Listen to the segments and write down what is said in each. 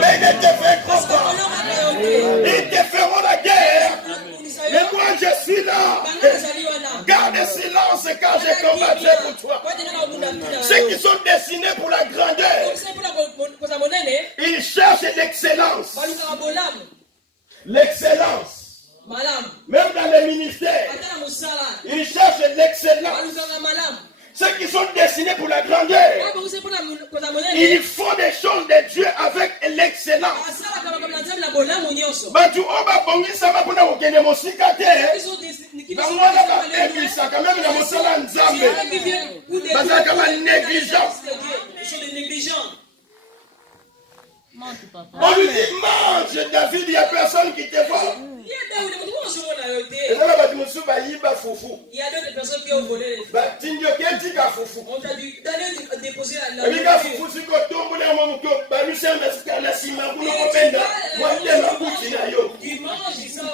Mais ils ne te feront pas. Ils te feront la guerre. Mais moi je suis là. Garde silence quand je combattrai pour toi. Ceux qui sont destinés pour la grandeur, ils cherchent l'excellence. L'excellence. Même dans les ministères, ils cherchent l'excellence. Ceux qui sont destinés pour la grandeur, ils font des choses de Dieu avec l'excellence. On lui dit mange David, il n'y a personne qui te voit. Il y a d'autres personnes qui ont volé les fous. On t'a dû déposer la main. Tu manges, ils sont...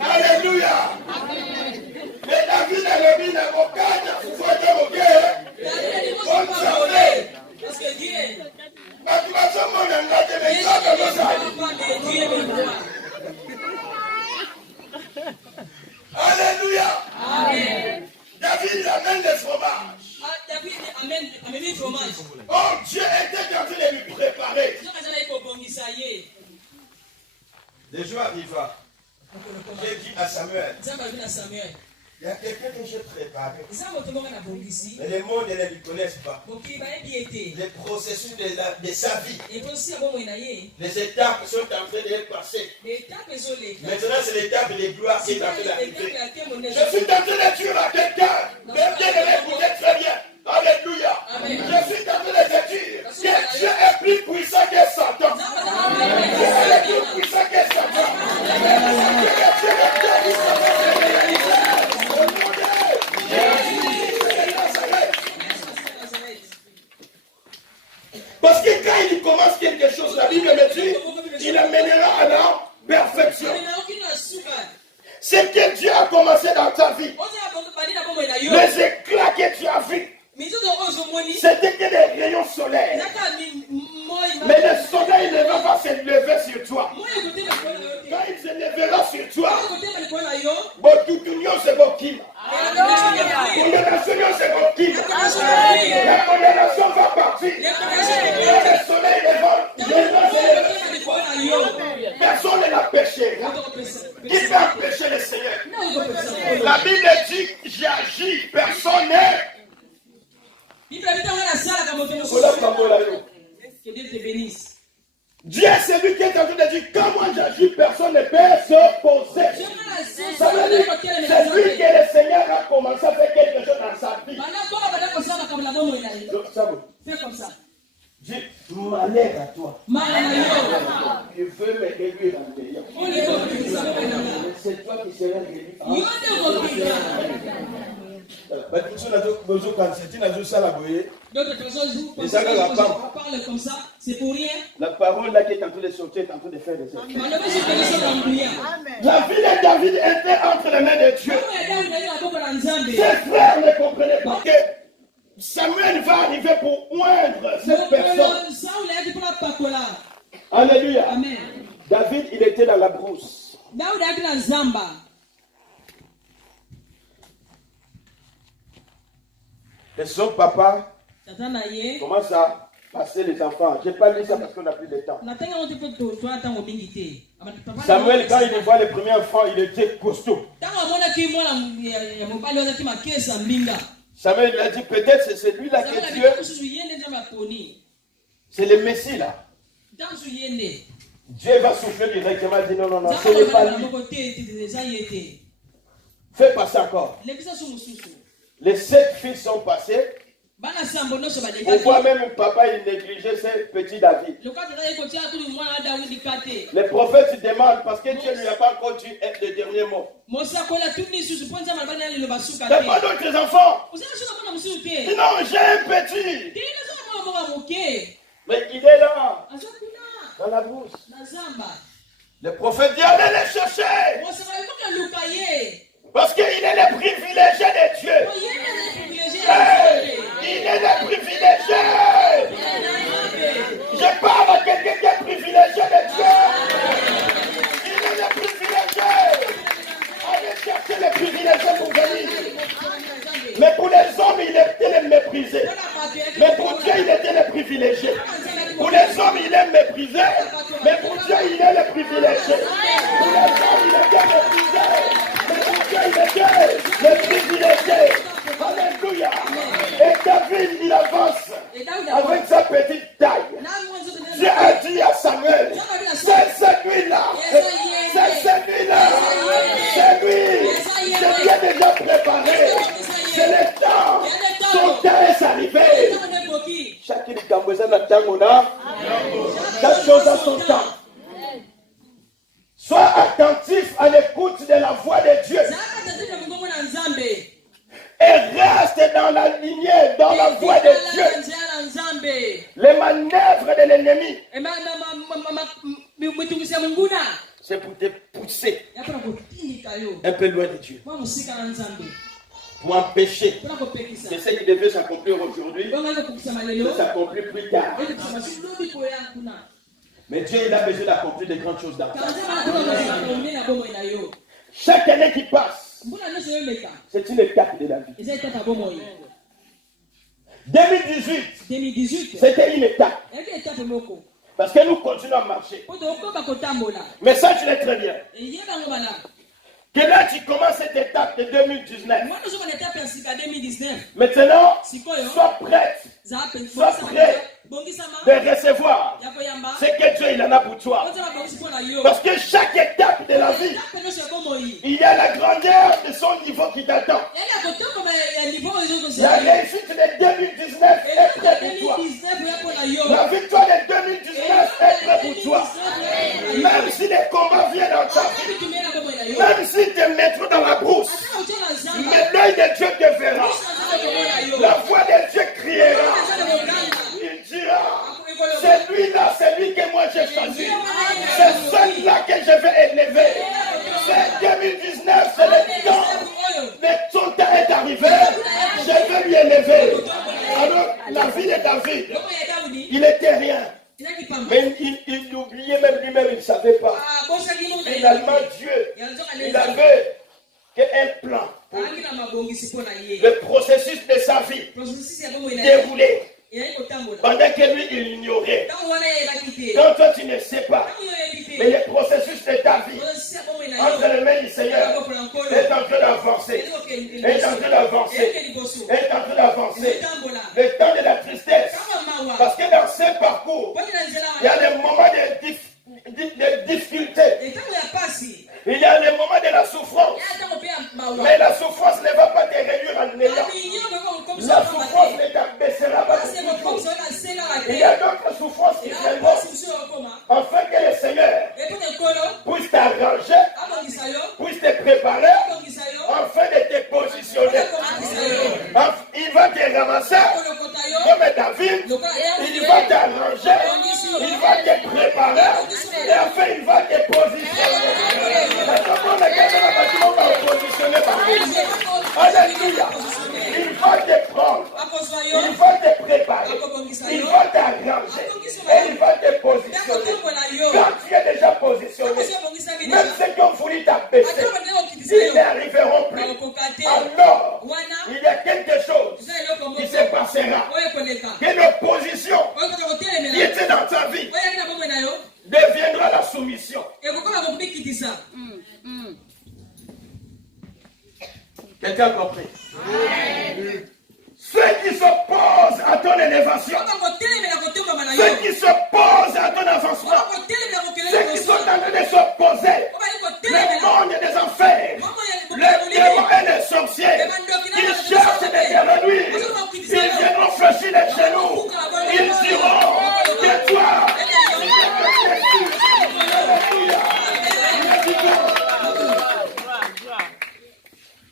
Alléluia. Mais David a le bien avocat, il faut être avocat. Parce que Dieu. Alléluia. Amen. David amène le fromage. David amène le fromage. Oh, Dieu était en train de lui préparer. Le jour arriva. J'ai dit à Samuel, il y a quelqu'un que j'ai préparé. Mais le monde ne lui connaissent pas. Le processus de sa vie. Les étapes sont en train de passer. Maintenant, c'est l'étape de gloire qui est en train d'arriver. Je suis en train de dire à quelqu'un, quelqu'un de m'écouter très bien. Alléluia. Amen. Je suis en train de te dire que Dieu est plus puissant que Satan. Dieu est plus puissant que Satan. Parce que quand il commence quelque chose, la Bible me dit, il amènera à la perfection. Ce que Dieu a commencé dans ta vie, les éclats que tu as vus, c'était que des rayons solaires. Mais le soleil ne va pas se lever sur toi. Quand il se lèvera sur toi, c'est Bokima. Condamnation, c'est Bokima. La condamnation va partir. Le soleil ne va personne ne l'a péché. Qui va pécher le Seigneur? La Bible dit j'agis, personne n'est. Que Dieu te bénisse. Dieu, c'est lui qui est en train de dire quand moi j'agis, personne ne peut s'opposer. Ça veut dire c'est lui que le Seigneur a commencé à faire quelque chose dans sa vie. Fais comme ça. Dis malheur à toi. Je veux me réduire en délire. C'est toi qui seras réduit. D'autres personnes parlent comme ça, c'est pour rien. La parole là qui est en train de sortir est en train de faire des effets. La vie de David était entre les mains de Dieu. Ses frères ne comprenaient pas que Samuel va arriver pour oindre cette personne. Alléluia. Amen. David, il était dans la brousse. Et son papa commence à passer les enfants. Je n'ai pas lu ça parce qu'on n'a plus de temps. Samuel, quand il voit les premiers enfants, il était costaud. Samuel lui a dit, peut-être c'est celui-là que Dieu... C'est le Messie là. Dieu va souffler directement et dire non, non, non, ce n'est pas lui. Fais passer encore. Les 7 fils sont passés. On voit même papa, il négligeait ses petits David. Les prophètes demandent parce que Dieu ne lui a pas encore dit le dernier mot. T'as pas d'autres enfants? Non, j'ai un petit. Mais il est là. la brousse. Le prophète dit, allez les chercher. Parce qu'il est le privilégié de Dieu. Il est le privilégié. Je parle à quelqu'un qui est privilégié de Dieu. Il est le privilégié. Allez chercher les privilégiés pour venir. Mais pour les hommes, il était le méprisé. Mais pour Dieu, il était le privilégié. Pour les hommes, il est méprisé. Mais pour Dieu, il est le privilégié. Pour les hommes, il était méprisé. Mais pour Dieu, il était le privilégié. Alléluia. Et David, il avance avec sa petite taille. Dieu a dit à Samuel, c'est celui-là. C'est celui-là. C'est lui. Je l'ai déjà préparé. C'est le temps. Son temps est arrivé. Chaque chose a son temps. Sois attentif à l'écoute de la voix de Dieu. Et reste dans la lignée, dans la voie de Dieu. Les manœuvres de l'ennemi, c'est pour te pousser un peu loin de Dieu. Pour empêcher que ce qui devait s'accomplir aujourd'hui ne s'accomplit plus tard. Mais Dieu, il a besoin d'accomplir de grandes choses dans ta vie. Chaque année qui passe, c'est une étape de la vie. 2018, c'était une étape. Parce que nous continuons à marcher. Mais ça, je l'ai très bien. Que là, tu commences cette étape de 2019. Maintenant, sois prête. Sois prêt de recevoir ce que Dieu il en a pour toi. Parce que chaque étape de la vie, il y a la grandeur de son niveau qui t'attend. La réussite de 2019 est prête pour toi. La victoire de 2019 est prête pour toi. Même si les combats viennent dans ta vie, même si te mettre dans la brousse, mais l'œil de Dieu te verra. La voix de Dieu criera. Il dira, c'est lui-là, c'est lui que moi j'ai choisi. C'est celui-là que je vais élever. C'est 2019, c'est le temps. Mais son temps est arrivé. Je vais lui élever. Alors, la vie de David, il était rien. Mais il oubliait même lui-même, il ne savait pas. Finalement, Dieu, il avait un plan. Le processus de sa vie déroulé. Pendant que lui, il ignorait. Quand toi, tu ne sais pas. Mais le processus de ta vie, entre les mains du Seigneur, est en train d'avancer. Est en train d'avancer. Est en train d'avancer. Le temps de la tristesse. Parce que dans ce parcours, il y a des moments de difficulté. Il y a des moments de la souffrance. Mais la souffrance ne va pas te réduire en néant. La souffrance ne t'abaissera pas. Il y a d'autres souffrances qui viendront. Afin que le Seigneur puisse t'arranger, puisse te préparer, afin de te positionner. Il va te ramasser comme David. Il va t'arranger. Il va te préparer. Et enfin, il va te positionner. Alléluia. Il va te prendre. Il va te préparer. Il va t'arranger. Et il va te positionner. Quand tu es déjà positionné, même ceux qui ont voulu t'abaisser, ils n'arriveront plus. Alors, il y a quelque chose qui se passera. Que l'opposition qui était dans ta vie deviendra la soumission. Quelqu'un a compris? Ceux qui s'opposent à ton élévation, ceux qui s'opposent à ton avancement, ceux qui sont en train de s'opposer, le monde des enfers, les démons et les sorciers, ils cherchent de te réduire, ils viendront fléchir les genoux, ils diront que toi,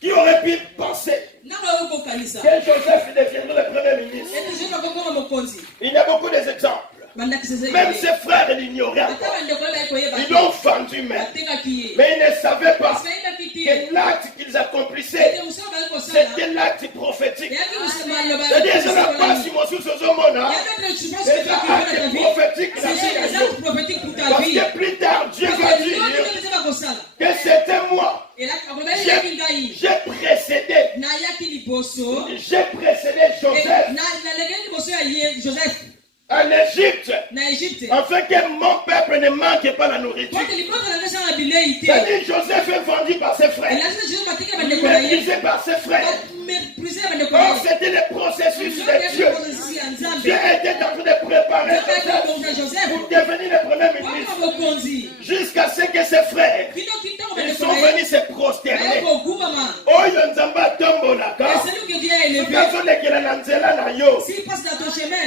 qui aurait pu penser que Joseph deviendrait le premier ministre? Il y a beaucoup d'exemples. Même ses frères l'ignoraient. encore. Ils l'ont vendu même. Mais ils ne savaient pas que l'acte qu'ils accomplissaient, c'était l'acte prophétique. C'est-à-dire, je n'ai pas si mon sous les actes prophétiques. Parce que plus tard, Dieu va dire que c'était moi. J'ai précédé Joseph en Égypte, afin que mon peuple ne manque pas la nourriture. C'est-à-dire Joseph est vendu par ses frères, méprisé par ses frères. Or, c'était le processus de Dieu. Dieu était en train de préparer Joseph pour devenir le premier ministre, jusqu'à ce que ses frères ils sont venus se prosterner. Oh, Yonzamba tombolaka.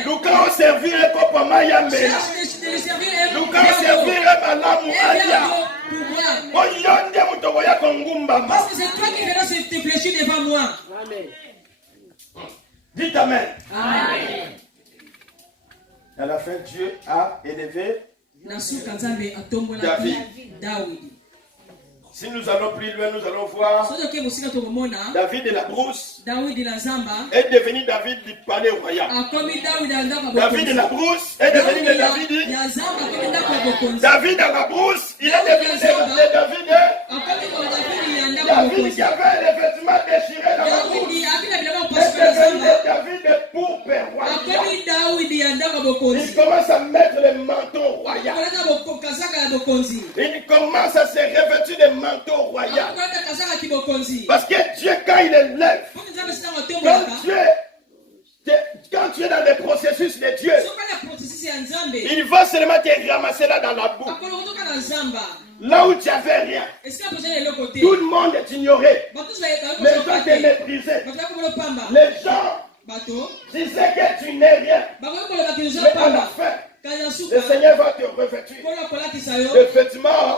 Luka o servir papa maya mela. Luka o servir malamu aya. Oh, yonde mutoko ya kongumba. Parce que c'est toi qui feras se fléchir devant moi. Amen. Dites Amen. Amen. À la fin, Dieu a élevé David. Si nous allons plus loin, nous allons voir David de la brousse est devenu David du palais royal. David de la brousse est devenu de David. David de la brousse, il est devenu de David. David qui avait les vêtements déchirés dans la brousse est devenu de David pourpre royal. Il commence à mettre le manteau royal. Il commence à se revêtir de manteau royal. Parce que Dieu, quand il élève, quand tu es dans le processus de Dieu, il va seulement te ramasser là dans la boue. Là où tu n'avais rien, tout le monde t'ignorait. Les gens te méprisaient. Les gens disaient que tu n'es rien. Mais à la fin, le Seigneur va te revêtir le vêtement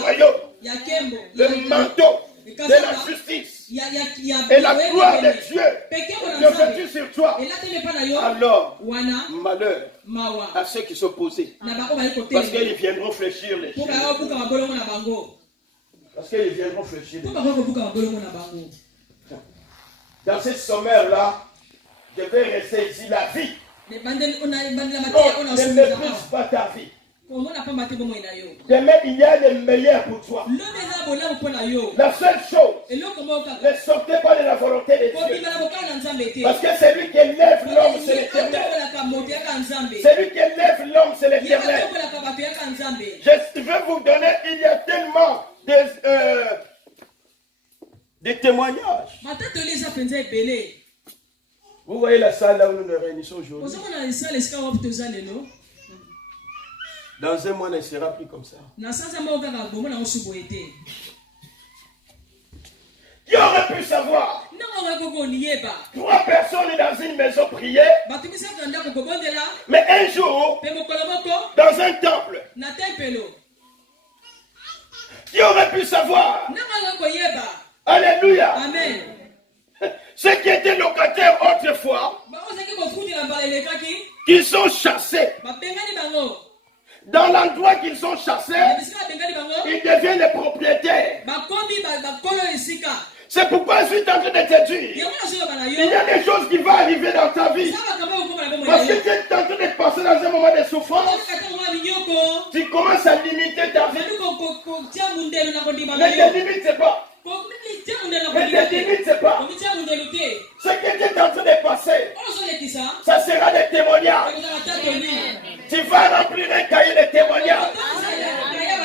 royaux, le manteau de la justice et la gloire de Dieu revêtir sur toi. Alors, malheur à ceux qui sont posés, parce qu'ils viendront fléchir les choses. Parce qu'ils viendront fléchir les choses. Dans ce sommaire-là, je vais rester ici la vie. Ne méprise pas ta vie. Demain, il y a le meilleur pour toi. La seule chose, ne sortez pas de la volonté de Dieu. Parce que celui qui élève l'homme, c'est l'Éternel. Celui qui élève l'homme, c'est l'Éternel. Je vais vous donner, il y a tellement de témoignages. Vous voyez la salle là où nous nous réunissons aujourd'hui. Dans un mois, ne sera plus comme ça. Qui aurait pu savoir? 3 personnes dans une maison priaient. Mais un jour, dans un temple. Qui aurait pu savoir? Alléluia. Amen. Ceux qui étaient locataires autrefois, qui sont chassés. Dans l'endroit qu'ils sont chassés, ils deviennent les propriétaires. C'est pourquoi je suis en train de te dire, il y a des choses qui vont arriver dans ta vie. Parce que tu es en train de passer dans un moment de souffrance. Tu commences à limiter ta vie. Ne te limite pas. Ne te limite pas. Ce que tu es en train de passer, ça sera des témoignages. Tu vas remplir un cahier de témoignages.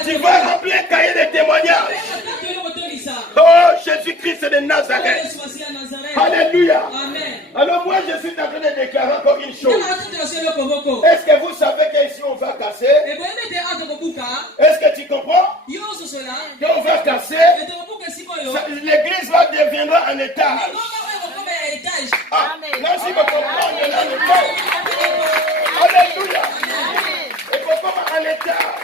Tu vas remplir un cahier de témoignages. Oh, Jésus-Christ de Nazareth. Alléluia. Alors moi, je suis en train de déclarer encore une chose. Est-ce que vous savez qu'ici on va casser? Est-ce que tu comprends? Qu'on va casser, l'église va deviendra un étage. Ah, non, si vous comprenez, alléluia. Et pourquoi un étage?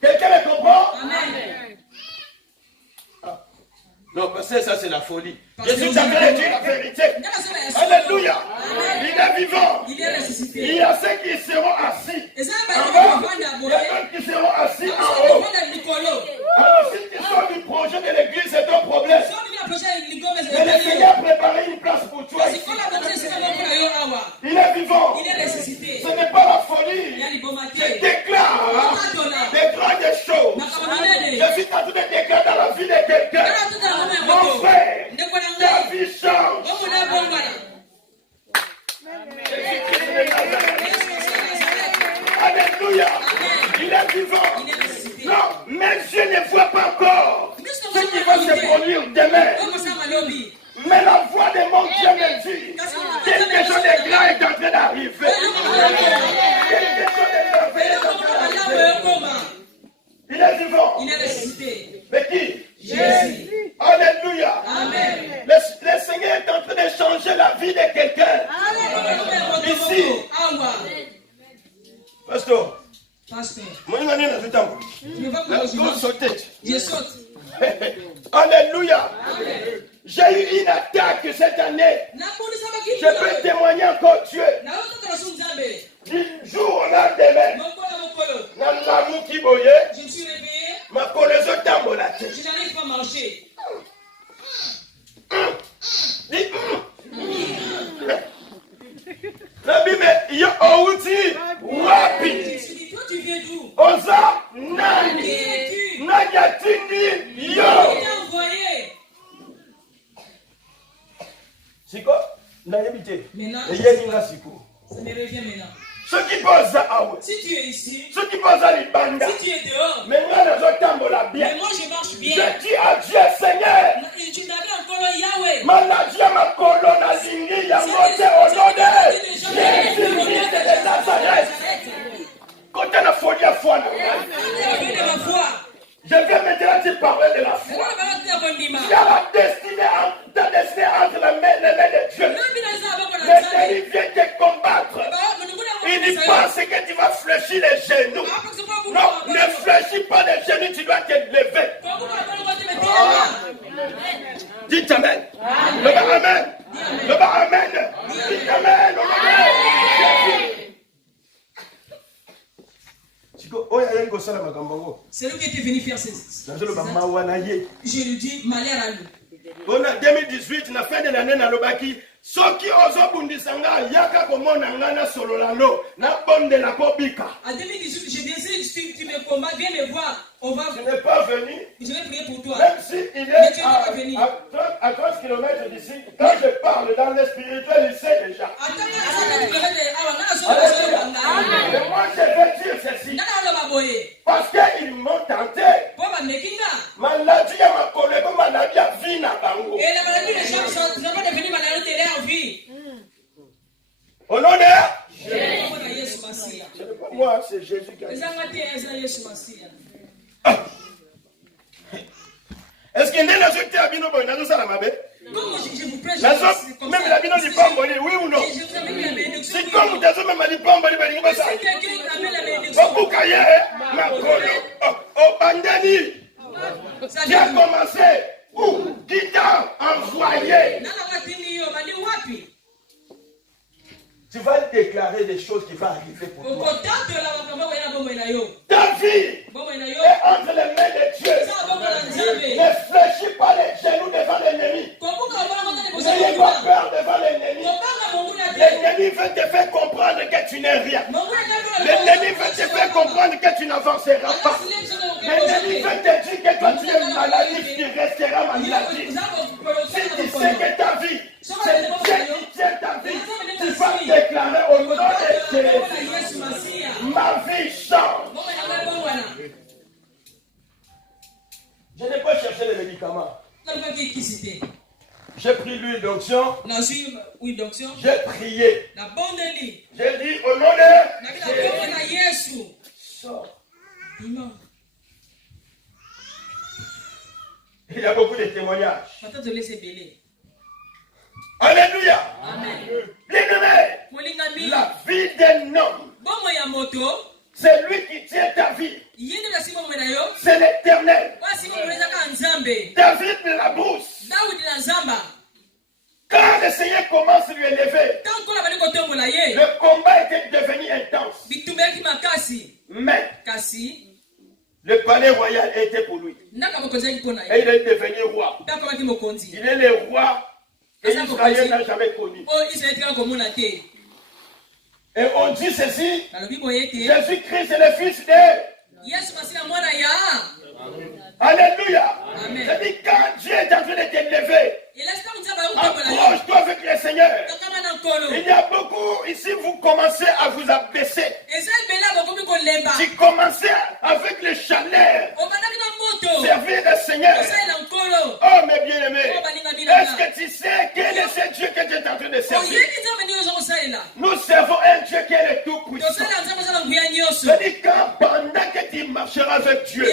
Quelqu'un le comprend? Amen. Non, parce que ça c'est la folie. Jésus t'a fait dire la vérité. Alléluia. Il est vivant. Il y a ceux qui seront assis en bas Alléluia. Il est vivant. Non, mes yeux ne voient pas encore ce qui va se produire demain. Mais la voix de mon Dieu me dit quelque chose de grand est en train d'arriver. Quelque chose de merveilleux est en train d'arriver. Il est vivant. Il est ressuscité. Mais qui? Jésus. Alléluia. Amen. Le Seigneur est en train de changer la vie de quelqu'un. Ici. Pasteur. Moi, je Je saute. Alléluia. J'ai eu une attaque cette année. Je peux témoigner encore Dieu. Du jour au lendemain. Je me suis réveillé. Ma colosso tambola. Je n'arrive pas à marcher. La Bible, yo outi wapi. Toi, tu viens d'où? Oza nani. Nagatini yo. Il est envoyé. Siko, n'ayebite. Maintenant, ça me revient maintenant. Ceux qui posent à eux. Si tu es ici, Ceux qui posent à l'Ibanda. si tu es dehors, Mais moi, je tambola bien. mais moi je marche bien. Je dis à Dieu, Seigneur. Tu n'avais encore le Yahweh. Maladie à ma colonne à Zindi, Yamote, au nom de Jésus-Christ de Nazareth. Quand tu as la folie à foi, je viens maintenant te parler de la foi. Il y a la destinée, ta destinée entre les mains de Dieu. Maintenant, il vient te combattre. Il dit pense que tu vas fléchir les genoux. Non, ne fléchis pas les genoux, tu dois te lever. Dites Amen. Le bas Amen. Le bas Amen. Dites Amen. C'est lui qui était venu faire ces. Je lui dis, malheur à lui. En 2018, la fin de l'année, na lobaki, soki ozo bundisanga yaka komona ngana solo lalo na bonde la kobika. En 2018, je disais, si tu me combats, viens me voir. On va. Tu n'es pas venu. Je vais prier pour toi. Même si il est à 30 km d'ici, quand je parle dans le spirituel, il sait déjà. Et moi, je vais dire ceci. Parce qu'ils m'ont tenté. Maladie à ma collègue, maladie à vie na bango. Et la maladie des gens sont devenus malades de leur vie. Au nom de Jésus Massia. Ce n'est pas moi, c'est Jésus qui a dit. Est-ce qu'il y a un autre qui a dit que nous sommes là? Même la bino du Pamboli, oui ou non? C'est comme vous avez même dit Pamboli, mais vous savez. Beaucoup caillé, ma colo, au Bandani, qui a commencé, ou qui t'a envoyé. Tu vas déclarer des choses qui vont arriver pour toi. Ta vie est entre les mains de Dieu. Ne fléchis pas les genoux devant l'ennemi. N'ayez pas peur devant l'ennemi. L'ennemi veut te faire comprendre que tu n'es rien. L'ennemi veut te faire comprendre que tu n'avanceras pas. L'ennemi veut te dire que toi tu es maladif, tu resteras maladif. Si tu sais que ta vie, c'est Dieu qui tient ta vie, tu vas déclarer au nom de Jésus, ma vie change. Je n'ai pas cherché les médicaments. J'ai pris l'huile d'onction. J'ai prié. J'ai dit au nom de Jésus. Sors. Il y a beaucoup de témoignages. Alléluia. Bien-aimé, la vie d'un homme, c'est lui qui tient ta vie. C'est l'Éternel. David de la brousse. Quand le Seigneur commence à lui élever, le combat était devenu intense. Mais le palais royal était pour lui. Et il est devenu roi. Il est le roi que Israël n'a jamais connu. Et on dit ceci, Jésus-Christ est le fils de... Alléluia. C'est-à-dire quand Dieu est en train de t'élever, approche-toi avec le Seigneur. Il y a beaucoup, ici vous commencez à vous abaisser. Tu commençais avec le chaleur. Servir le Seigneur. Oh mes bien-aimés, est-ce que tu sais quel est ce Dieu que tu es en train de servir? Nous servons un Dieu qui est le tout-puissant. C'est-à-dire que pendant que tu marcheras avec Dieu,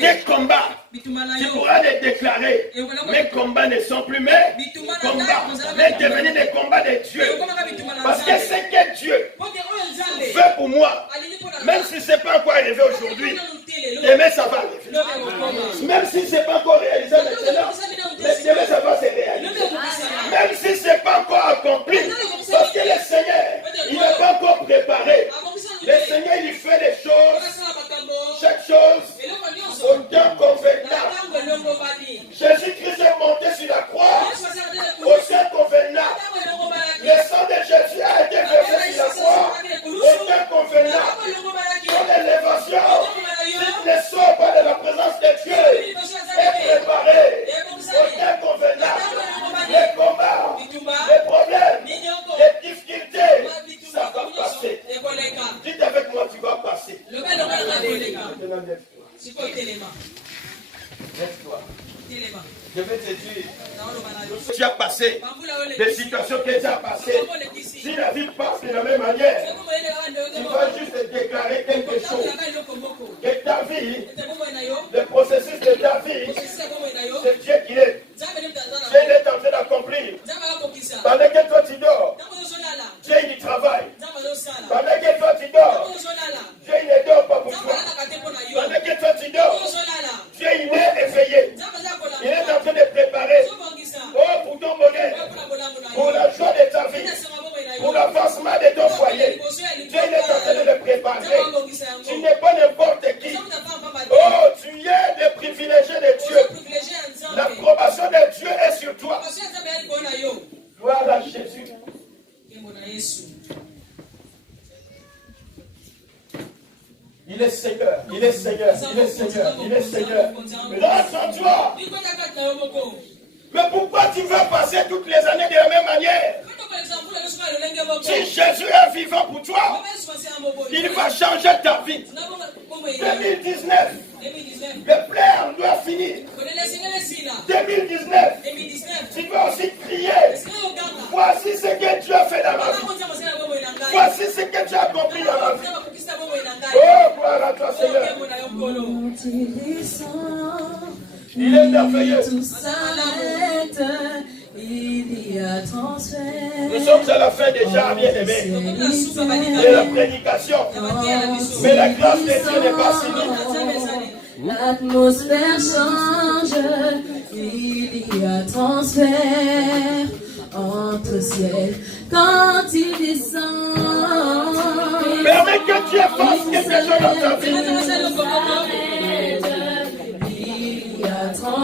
tes combats, tu pourras les déclarer. Mes combats ne sont plus mes combats, mais devenir des combats de Dieu. Parce que c'est que Dieu fait pour moi, même si ce n'est pas encore arrivé aujourd'hui, demain ça va arriver. Même si ce n'est pas encore réalisé maintenant, mais demain ça va se réaliser. Même si ce n'est pas encore accompli, parce que le Seigneur, il n'est pas encore préparé. Le Seigneur, il fait les choses, chaque chose, au temps convenable. Jésus-Christ est monté sur la croix, au temps convenable. Le sang de Jésus a été versé sur la croix, au temps convenable. Son élévation, si tu ne sors pas de la présence de Dieu, est préparé, au temps convenable. Les combats, les problèmes, les difficultés, ça va passer. Dites avec moi, tu vas passer. Lève-toi. Je vais te dire, tu as passé des situations que tu as passées. Si la vie passe de la même manière, tu vas juste déclarer quelque chose. Que ta vie, le processus de ta vie, c'est Dieu qui est. Dieu est en train d'accomplir. Pendant que toi tu dors, Dieu il travaille. Pendant que toi tu dors, Dieu il ne dort pas pour toi. Pendant que toi tu dors, Dieu il est éveillé. Il est en train de préparer pour ton bonheur, pour la joie de ta vie, pour l'avancement de ton foyer. Dieu il est en train de le préparer. Tu n'es pas n'importe qui. Oh, tu es le privilégié de Dieu. L'approbation de Dieu est sur toi. Gloire à Jésus. Il est Seigneur, il est Seigneur, il est Seigneur, il est Seigneur. Mais là, sans toi. Mais pourquoi tu veux passer toutes les années de la même manière? Si Jésus est vivant pour toi, il va changer ta vie. 2019, le plein doit finir. 2019, tu vas aussi crier. Voici ce que Dieu a fait dans ma vie. Voici ce que tu as accompli dans ma vie. Oh, gloire à toi, Seigneur. Il est merveilleux. Nous sommes à la fin déjà, bien-aimés, de la prédication. Mais la grâce de Dieu n'est pas finie. L'atmosphère change, il y a transfert entre ciel quand il descend. Permets que Dieu fasse quelque chose dans ta vie. Quand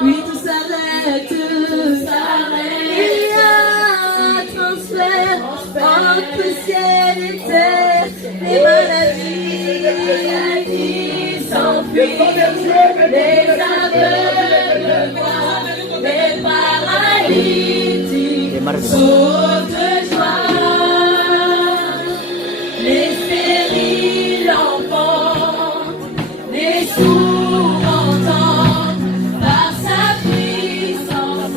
oui, tout s'arrête, il y a transfert entre ciel et terre, les maladies s'enfuient, les aveugles voient, les paralytiques sautent de joie, les stériles enfantent, les sourds entendent, par sa puissance,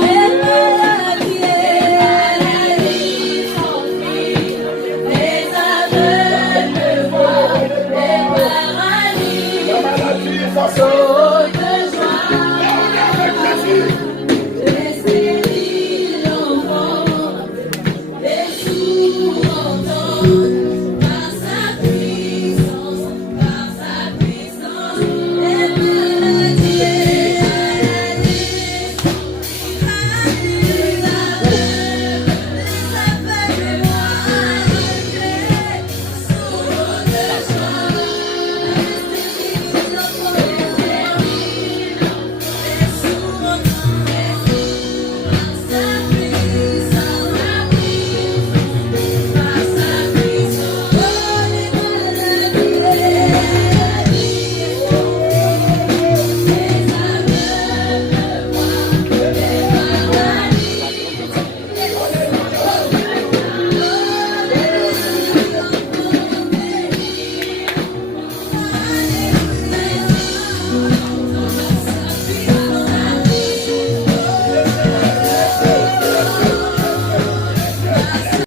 les maladies s'enfuient, les aveugles voient, les paralytiques sautent de joie.